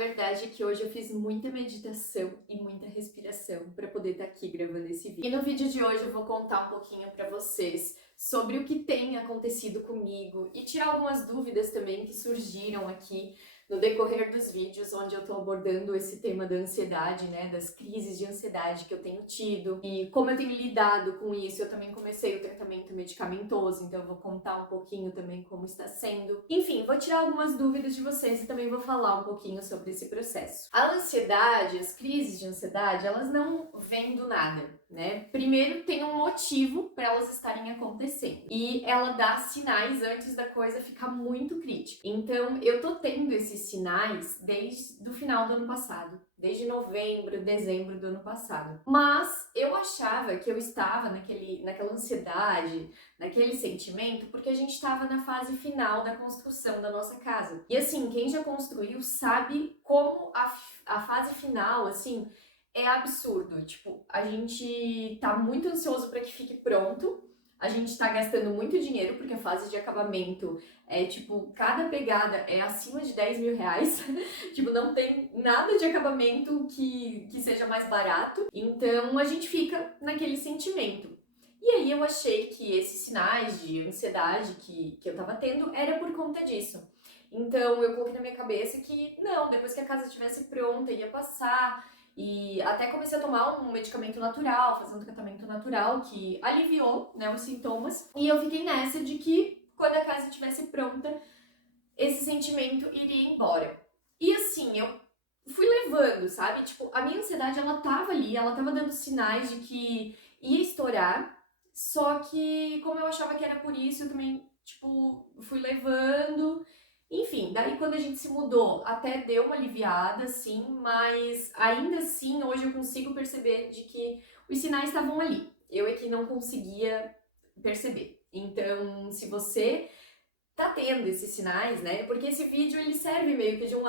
verdade é que hoje eu fiz muita meditação e muita respiração para poder estar aqui gravando esse vídeo. E no vídeo de hoje eu vou contar um pouquinho para vocês sobre o que tem acontecido comigo e tirar algumas dúvidas também que surgiram aqui no decorrer dos vídeos onde eu tô abordando esse tema da ansiedade, né, das crises de ansiedade que eu tenho tido e como eu tenho lidado com isso. Eu também comecei o tratamento medicamentoso, então eu vou contar um pouquinho também como está sendo. Enfim, vou tirar algumas dúvidas de vocês e também vou falar um pouquinho sobre esse processo. A ansiedade, as crises de ansiedade, elas não vêm do nada, né? Primeiro tem um motivo para elas estarem acontecendo e ela dá sinais antes da coisa ficar muito crítica. Então eu tô tendo esses sinais desde o final do ano passado, desde novembro, dezembro do ano passado. Mas eu achava que eu estava naquela ansiedade, naquele sentimento, porque a gente estava na fase final da construção da nossa casa. E assim, quem já construiu sabe como a fase final, assim, é absurdo. Tipo, a gente tá muito ansioso para que fique pronto. A gente tá gastando muito dinheiro, porque a fase de acabamento é, tipo, cada pegada é acima de 10 mil reais. Tipo, não tem nada de acabamento que seja mais barato. Então, a gente fica naquele sentimento. E aí, eu achei que esses sinais de ansiedade que eu tava tendo era por conta disso. Então, eu coloquei na minha cabeça que, não, depois que a casa estivesse pronta, ia passar. E até comecei a tomar um medicamento natural, fazer um tratamento natural que aliviou, né, os sintomas. E eu fiquei nessa de que quando a casa estivesse pronta, esse sentimento iria embora. E assim, eu fui levando, sabe? Tipo, a minha ansiedade, ela tava ali, ela tava dando sinais de que ia estourar. Só que, como eu achava que era por isso, eu também, tipo, fui levando. Enfim, daí quando a gente se mudou, até deu uma aliviada, sim, mas ainda assim, hoje eu consigo perceber de que os sinais estavam ali. Eu é que não conseguia perceber. Então, se você tá tendo esses sinais, né? Porque esse vídeo ele serve meio que de um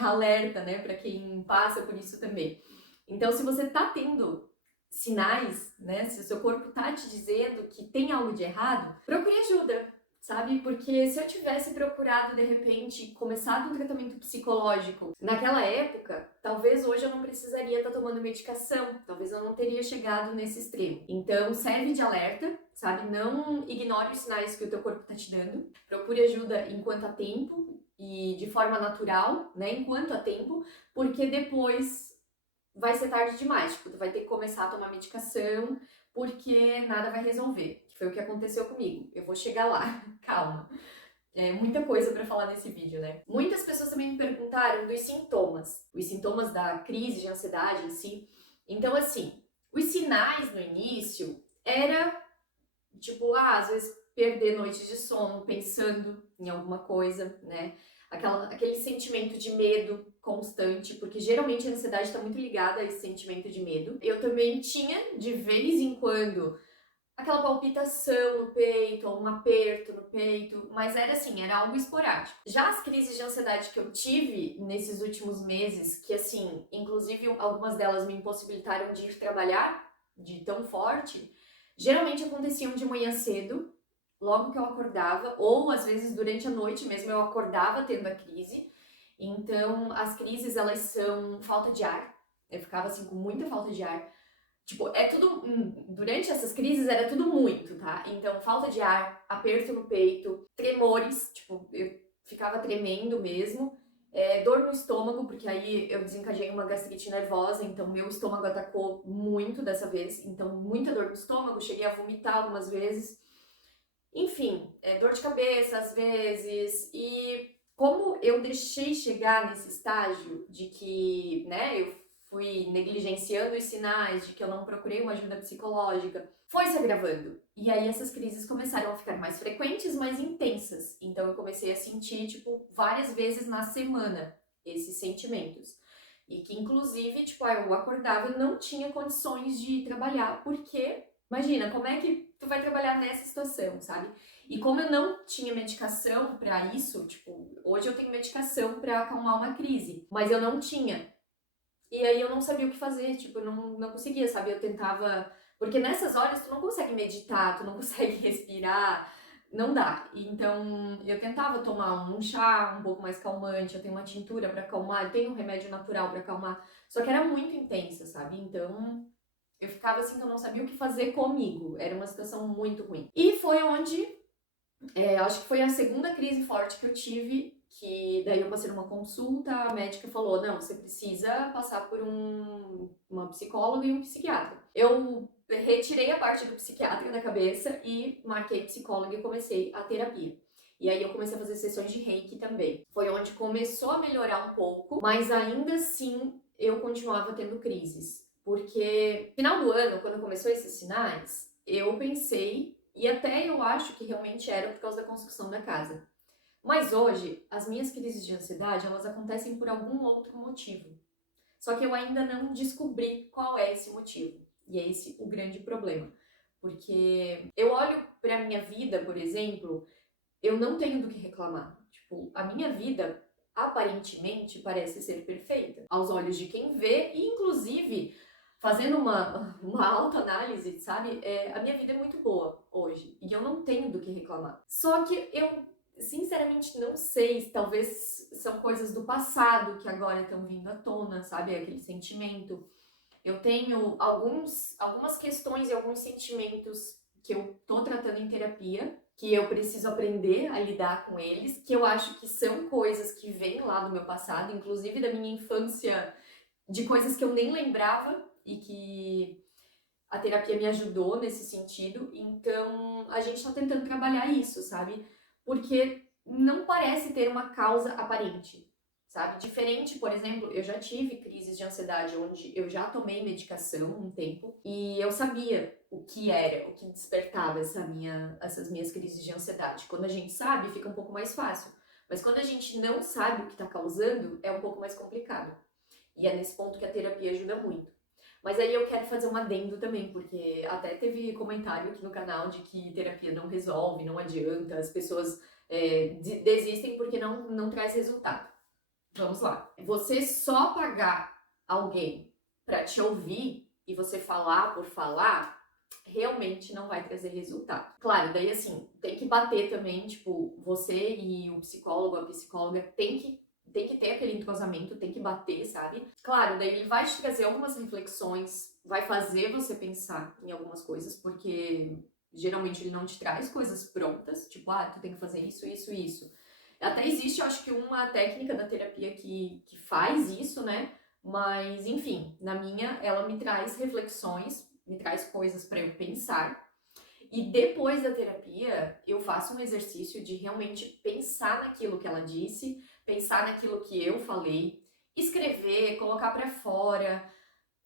alerta, né, para quem passa por isso também. Então, se você tá tendo sinais, né, se o seu corpo tá te dizendo que tem algo de errado, procure ajuda, sabe? Porque se eu tivesse procurado de repente começado um tratamento psicológico naquela época, talvez hoje eu não precisaria estar tomando medicação, talvez eu não teria chegado nesse extremo. Então, serve de alerta, sabe? Não ignore os sinais que o teu corpo tá te dando. Procure ajuda enquanto há tempo e de forma natural, né? Enquanto há tempo, porque depois vai ser tarde demais. Tipo, tu vai ter que começar a tomar medicação porque nada vai resolver. Que foi o que aconteceu comigo. Eu vou chegar lá, calma. É muita coisa pra falar nesse vídeo, né? Muitas pessoas também me perguntaram dos sintomas, os sintomas da crise de ansiedade em si. Então, assim, os sinais no início era tipo, às vezes perder noites de sono pensando em alguma coisa, né? Aquele sentimento de medo constante, porque geralmente a ansiedade está muito ligada a esse sentimento de medo. Eu também tinha, de vez em quando, aquela palpitação no peito, ou um aperto no peito, mas era assim, era algo esporádico. Já as crises de ansiedade que eu tive nesses últimos meses, que assim, inclusive algumas delas me impossibilitaram de ir trabalhar, de tão forte, geralmente aconteciam de manhã cedo, logo que eu acordava, ou às vezes durante a noite mesmo eu acordava tendo a crise. Então, as crises, elas são falta de ar. Eu ficava assim com muita falta de ar. Tipo, é tudo. Durante essas crises era tudo muito, tá? Então, falta de ar, aperto no peito, tremores, tipo, eu ficava tremendo mesmo. Dor no estômago, porque aí eu desencadeei uma gastrite nervosa, então meu estômago atacou muito dessa vez. Então, muita dor no estômago, cheguei a vomitar algumas vezes. Enfim, dor de cabeça às vezes. E como eu deixei chegar nesse estágio de que, né, eu fui negligenciando os sinais, de que eu não procurei uma ajuda psicológica, foi se agravando. E aí essas crises começaram a ficar mais frequentes, mais intensas. Então eu comecei a sentir, tipo, várias vezes na semana esses sentimentos. E que inclusive, tipo, eu acordava e não tinha condições de trabalhar, porque imagina, como é que tu vai trabalhar nessa situação, sabe? E como eu não tinha medicação pra isso, tipo, hoje eu tenho medicação pra acalmar uma crise, mas eu não tinha. E aí eu não sabia o que fazer, tipo, eu não conseguia, sabe? Eu tentava. Porque nessas horas tu não consegue meditar, tu não consegue respirar, não dá. Então, eu tentava tomar um chá um pouco mais calmante, eu tenho uma tintura pra acalmar, eu tenho um remédio natural pra acalmar, só que era muito intensa, sabe? Então, eu ficava assim que eu não sabia o que fazer comigo, era uma situação muito ruim. E foi onde, acho que foi a segunda crise forte que eu tive, que daí eu passei numa consulta, a médica falou, não, você precisa passar por uma psicóloga e um psiquiatra. Eu retirei a parte do psiquiatra da cabeça e marquei psicóloga e comecei a terapia. E aí eu comecei a fazer sessões de reiki também. Foi onde começou a melhorar um pouco, mas ainda assim eu continuava tendo crises. Porque no final do ano, quando começou esses sinais, eu pensei, e até eu acho que realmente era por causa da construção da casa. Mas hoje, as minhas crises de ansiedade, elas acontecem por algum outro motivo. Só que eu ainda não descobri qual é esse motivo. E é esse o grande problema. Porque eu olho pra minha vida, por exemplo, eu não tenho do que reclamar. Tipo, a minha vida aparentemente parece ser perfeita aos olhos de quem vê e inclusive fazendo uma autoanálise, sabe? A minha vida é muito boa hoje e eu não tenho do que reclamar. Só que eu sinceramente não sei, talvez são coisas do passado que agora estão vindo à tona, sabe? Aquele sentimento. Eu tenho algumas questões e alguns sentimentos que eu tô tratando em terapia, que eu preciso aprender a lidar com eles, que eu acho que são coisas que vêm lá do meu passado, inclusive da minha infância, de coisas que eu nem lembrava e que a terapia me ajudou nesse sentido. Então, a gente tá tentando trabalhar isso, sabe? Porque não parece ter uma causa aparente, sabe? Diferente, por exemplo, eu já tive crises de ansiedade onde eu já tomei medicação um tempo e eu sabia o que era, o que despertava essas minhas crises de ansiedade. Quando a gente sabe, fica um pouco mais fácil. Mas quando a gente não sabe o que está causando, é um pouco mais complicado. E é nesse ponto que a terapia ajuda muito. Mas aí eu quero fazer um adendo também, porque até teve comentário aqui no canal de que terapia não resolve, não adianta, as pessoas desistem porque não traz resultado. Vamos lá. Você só pagar alguém pra te ouvir e você falar por falar, realmente não vai trazer resultado. Claro, daí assim, tem que bater também, tipo, você e o psicólogo, a psicóloga tem que ter aquele entrosamento, tem que bater, sabe? Claro, daí ele vai te trazer algumas reflexões, vai fazer você pensar em algumas coisas, porque geralmente ele não te traz coisas prontas, tipo, tu tem que fazer isso, isso, isso. Até existe, eu acho que uma técnica da terapia que faz isso, né? Mas, enfim, na minha, ela me traz reflexões, me traz coisas para eu pensar. E depois da terapia, eu faço um exercício de realmente pensar naquilo que ela disse, pensar naquilo que eu falei, escrever, colocar para fora.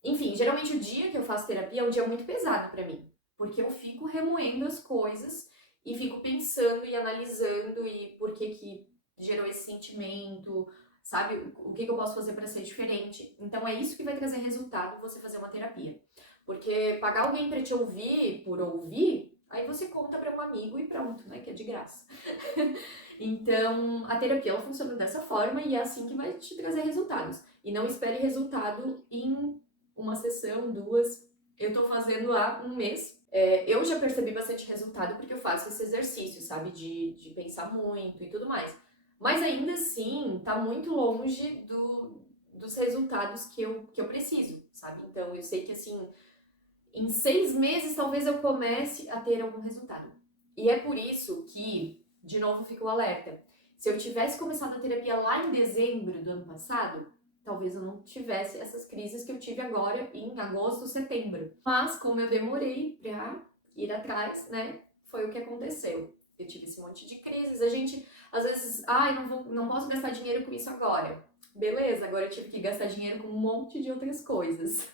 Enfim, geralmente o dia que eu faço terapia é um dia muito pesado para mim, porque eu fico remoendo as coisas e fico pensando e analisando e por que gerou esse sentimento, sabe? O que eu posso fazer para ser diferente. Então é isso que vai trazer resultado você fazer uma terapia. Porque pagar alguém para te ouvir por ouvir, aí você conta para um amigo e pronto, né? Que é de graça. Então, a terapia ela funciona dessa forma e é assim que vai te trazer resultados. E não espere resultado em uma sessão, duas. Eu tô fazendo há um mês. Eu já percebi bastante resultado porque eu faço esse exercício, sabe? De pensar muito e tudo mais. Mas ainda assim, tá muito longe dos resultados que eu preciso, sabe? Então, eu sei que assim, em 6 meses talvez eu comece a ter algum resultado. E é por isso que, de novo, fico alerta. Se eu tivesse começado a terapia lá em dezembro do ano passado, talvez eu não tivesse essas crises que eu tive agora em agosto, setembro. Mas como eu demorei pra ir atrás, né, foi o que aconteceu. Eu tive esse monte de crises. A gente, às vezes, não posso gastar dinheiro com isso agora. Beleza, agora eu tive que gastar dinheiro com um monte de outras coisas.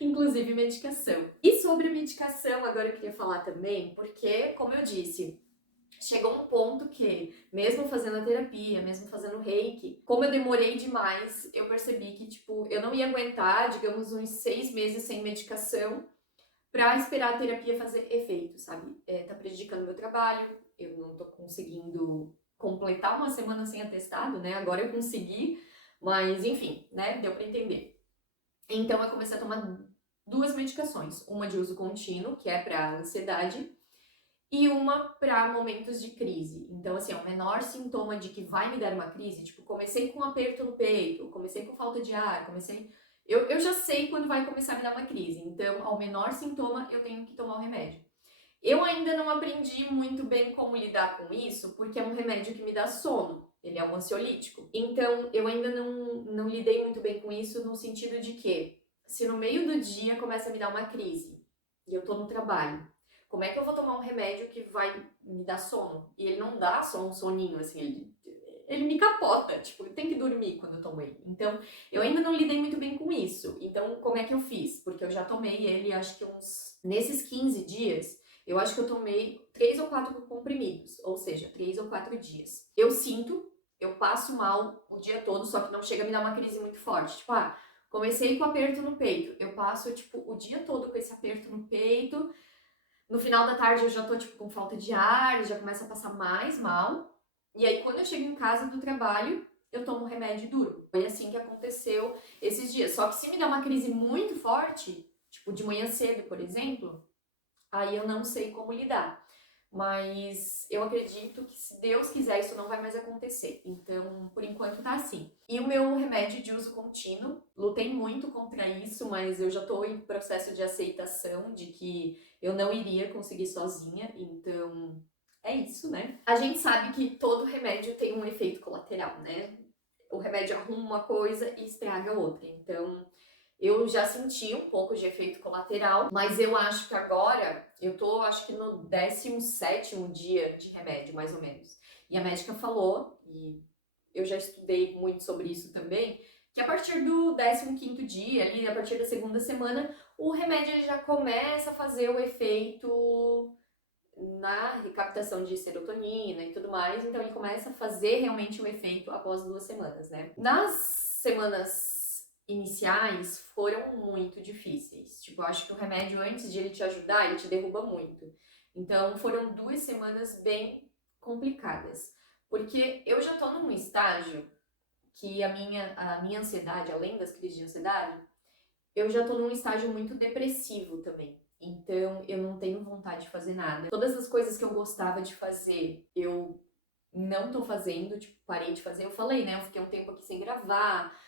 Inclusive medicação. E sobre a medicação, agora eu queria falar também, porque, como eu disse, chegou um ponto que, mesmo fazendo a terapia, mesmo fazendo reiki, como eu demorei demais, eu percebi que, tipo, eu não ia aguentar, digamos, uns 6 meses sem medicação pra esperar a terapia fazer efeito, sabe? Tá prejudicando o meu trabalho, eu não tô conseguindo completar uma semana sem atestado, né? Agora eu consegui, mas enfim, né? Deu pra entender. Então eu comecei a tomar 2 medicações, uma de uso contínuo, que é para ansiedade, e uma para momentos de crise. Então, assim, o menor sintoma de que vai me dar uma crise, tipo, comecei com um aperto no peito, comecei com falta de ar, eu já sei quando vai começar a me dar uma crise, então, ao menor sintoma, eu tenho que tomar o remédio. Eu ainda não aprendi muito bem como lidar com isso, porque é um remédio que me dá sono. Ele é um ansiolítico. Então, eu ainda não lidei muito bem com isso no sentido de que, se no meio do dia começa a me dar uma crise e eu tô no trabalho, como é que eu vou tomar um remédio que vai me dar sono? E ele não dá só um soninho, assim, ele me capota, tipo, tem que dormir quando eu tomo ele. Então, eu ainda não lidei muito bem com isso. Então, como é que eu fiz? Porque eu já tomei ele, acho que nesses 15 dias, eu acho que eu tomei 3 ou 4 comprimidos, ou seja, 3 ou 4 dias. Eu sinto, eu passo mal o dia todo, só que não chega a me dar uma crise muito forte. Tipo, comecei com aperto no peito. Eu passo, tipo, o dia todo com esse aperto no peito. No final da tarde eu já tô, tipo, com falta de ar, já começa a passar mais mal. E aí, quando eu chego em casa do trabalho, eu tomo remédio duro. Foi assim que aconteceu esses dias. Só que se me dá uma crise muito forte, tipo, de manhã cedo, por exemplo, aí eu não sei como lidar. Mas eu acredito que, se Deus quiser, isso não vai mais acontecer. Então, por enquanto, tá assim. E o meu remédio de uso contínuo, lutei muito contra isso, mas eu já tô em processo de aceitação de que eu não iria conseguir sozinha. Então, é isso, né? A gente sabe que todo remédio tem um efeito colateral, né? O remédio arruma uma coisa e estraga outra. Então, eu já senti um pouco de efeito colateral, mas eu acho que agora eu tô, acho que no 17º dia de remédio, mais ou menos. E a médica falou, e eu já estudei muito sobre isso também, que a partir do 15º dia, ali, a partir da segunda semana, o remédio ele já começa a fazer o efeito na recaptação de serotonina e tudo mais, então ele começa a fazer realmente um efeito após 2 semanas, né? Nas semanas iniciais foram muito difíceis. Tipo, eu acho que o remédio, antes de ele te ajudar, ele te derruba muito. Então, foram 2 semanas bem complicadas. Porque eu já tô num estágio que a minha ansiedade, além das crises de ansiedade, eu já tô num estágio muito depressivo também. Então, eu não tenho vontade de fazer nada. Todas as coisas que eu gostava de fazer, eu não tô fazendo, tipo, parei de fazer. Eu falei, né? Eu fiquei um tempo aqui sem gravar.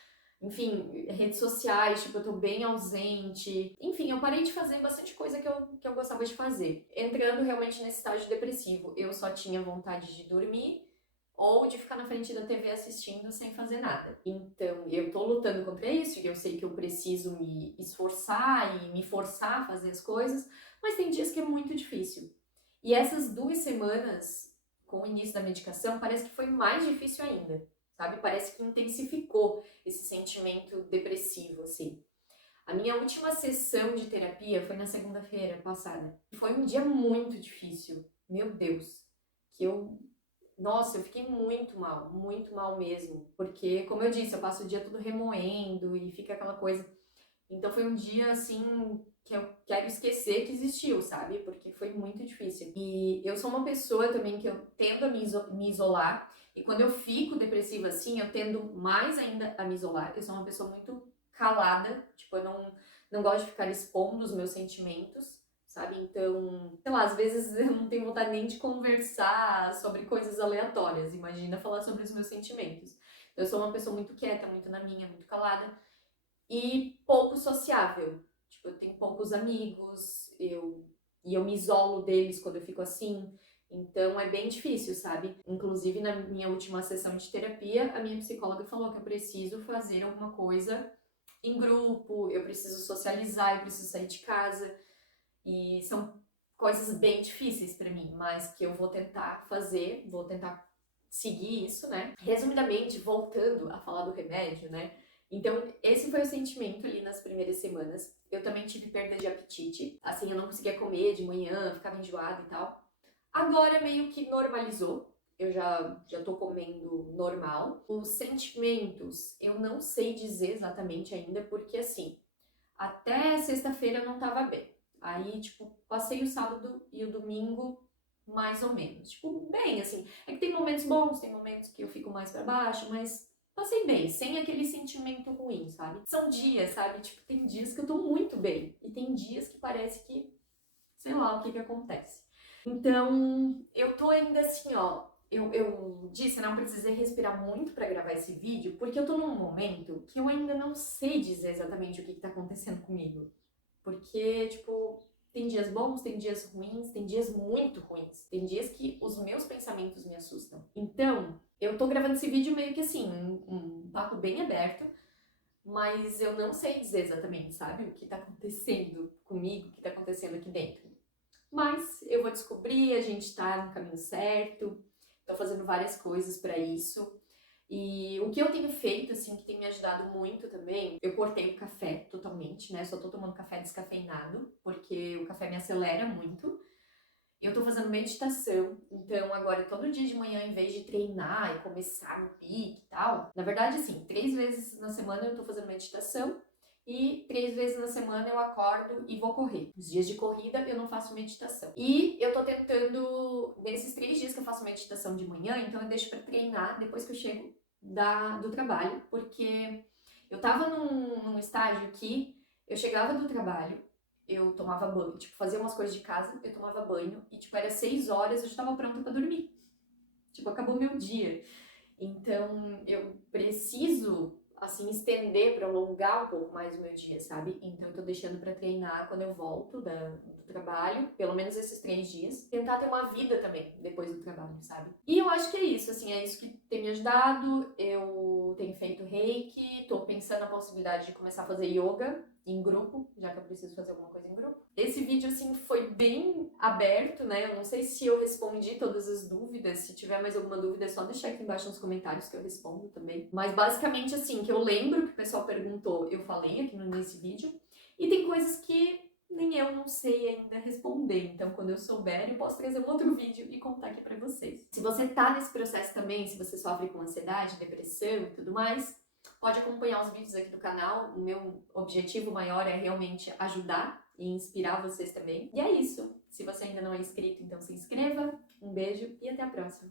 Enfim, redes sociais, tipo, eu tô bem ausente. Enfim, eu parei de fazer bastante coisa que eu gostava de fazer. Entrando realmente nesse estágio depressivo, eu só tinha vontade de dormir ou de ficar na frente da TV assistindo sem fazer nada. Então, eu tô lutando contra isso e eu sei que eu preciso me esforçar e me forçar a fazer as coisas, mas tem dias que é muito difícil. E essas 2 semanas, com o início da medicação, parece que foi mais difícil ainda, sabe? Parece que intensificou esse sentimento depressivo, assim. A minha última sessão de terapia foi na segunda-feira passada. Foi um dia muito difícil, meu Deus, que nossa, eu fiquei muito mal mesmo, porque, como eu disse, eu passo o dia todo remoendo e fica aquela coisa. Então foi um dia, assim, que eu quero esquecer que existiu, sabe? Porque foi muito difícil. E eu sou uma pessoa também que eu tendo a me isolar, e quando eu fico depressiva assim, eu tendo mais ainda a me isolar. Eu sou uma pessoa muito calada, tipo, eu não gosto de ficar expondo os meus sentimentos, sabe? Então, sei lá, às vezes eu não tenho vontade nem de conversar sobre coisas aleatórias, imagina falar sobre os meus sentimentos. Eu sou uma pessoa muito quieta, muito na minha, muito calada e pouco sociável. Tipo, eu tenho poucos amigos, eu me isolo deles quando eu fico assim. Então é bem difícil, sabe? Inclusive, na minha última sessão de terapia, a minha psicóloga falou que eu preciso fazer alguma coisa em grupo, eu preciso socializar, eu preciso sair de casa. E são coisas bem difíceis pra mim, mas que eu vou tentar fazer, vou tentar seguir isso, né? Resumidamente, voltando a falar do remédio, né? Então, esse foi o sentimento ali nas primeiras semanas. Eu também tive perda de apetite. Assim, eu não conseguia comer de manhã, ficava enjoada e tal. Agora meio que normalizou. Eu já tô comendo normal. Os sentimentos, eu não sei dizer exatamente ainda, porque assim, até sexta-feira eu não tava bem. Aí, tipo, passei o sábado e o domingo mais ou menos. Tipo, bem, assim. É que tem momentos bons, tem momentos que eu fico mais pra baixo, mas passei bem, sem aquele sentimento ruim, sabe? São dias, sabe? Tipo, tem dias que eu tô muito bem. E tem dias que parece que, sei lá, o que acontece. Então, eu tô ainda assim, ó. Eu disse, não precisei respirar muito pra gravar esse vídeo, porque eu tô num momento que eu ainda não sei dizer exatamente o que tá acontecendo comigo. Porque, tipo, tem dias bons, tem dias ruins, tem dias muito ruins. Tem dias que os meus pensamentos me assustam. Então, eu tô gravando esse vídeo meio que assim, um papo bem aberto, mas eu não sei dizer exatamente, sabe, o que tá acontecendo comigo, o que tá acontecendo aqui dentro. Mas eu vou descobrir, a gente tá no caminho certo, tô fazendo várias coisas pra isso. E o que eu tenho feito, assim, que tem me ajudado muito também, eu cortei o café totalmente, né? Só tô tomando café descafeinado, porque o café me acelera muito. Eu tô fazendo meditação, então agora todo dia de manhã, em vez de treinar e começar no pique e tal, na verdade, assim, 3 vezes na semana eu tô fazendo meditação e 3 vezes na semana eu acordo e vou correr. Os dias de corrida eu não faço meditação. E eu tô tentando, nesses 3 dias que eu faço meditação de manhã, então eu deixo pra treinar depois que eu chego do trabalho, porque eu tava num estágio que eu chegava do trabalho, eu tomava banho, tipo, fazia umas coisas de casa, eu tomava banho e, tipo, era 6 horas, eu já tava pronta pra dormir. Tipo, acabou meu dia. Então, eu preciso, assim, estender, prolongar um pouco mais o meu dia, sabe? Então, eu tô deixando pra treinar quando eu volto do trabalho, pelo menos esses 3 dias. Tentar ter uma vida também depois do trabalho, sabe? E eu acho que é isso, assim, é isso que tem me ajudado. Eu tenho feito reiki, tô pensando na possibilidade de começar a fazer yoga em grupo, já que eu preciso fazer alguma coisa em grupo. Esse vídeo, assim, foi bem aberto, né? Eu não sei se eu respondi todas as dúvidas. Se tiver mais alguma dúvida, é só deixar aqui embaixo nos comentários que eu respondo também. Mas, basicamente, assim, que eu lembro que o pessoal perguntou, eu falei aqui nesse vídeo. E tem coisas que nem eu não sei ainda responder. Então, quando eu souber, eu posso trazer um outro vídeo e contar aqui pra vocês. Se você tá nesse processo também, se você sofre com ansiedade, depressão e tudo mais, pode acompanhar os vídeos aqui do canal. O meu objetivo maior é realmente ajudar e inspirar vocês também. E é isso. Se você ainda não é inscrito, então se inscreva. Um beijo e até a próxima.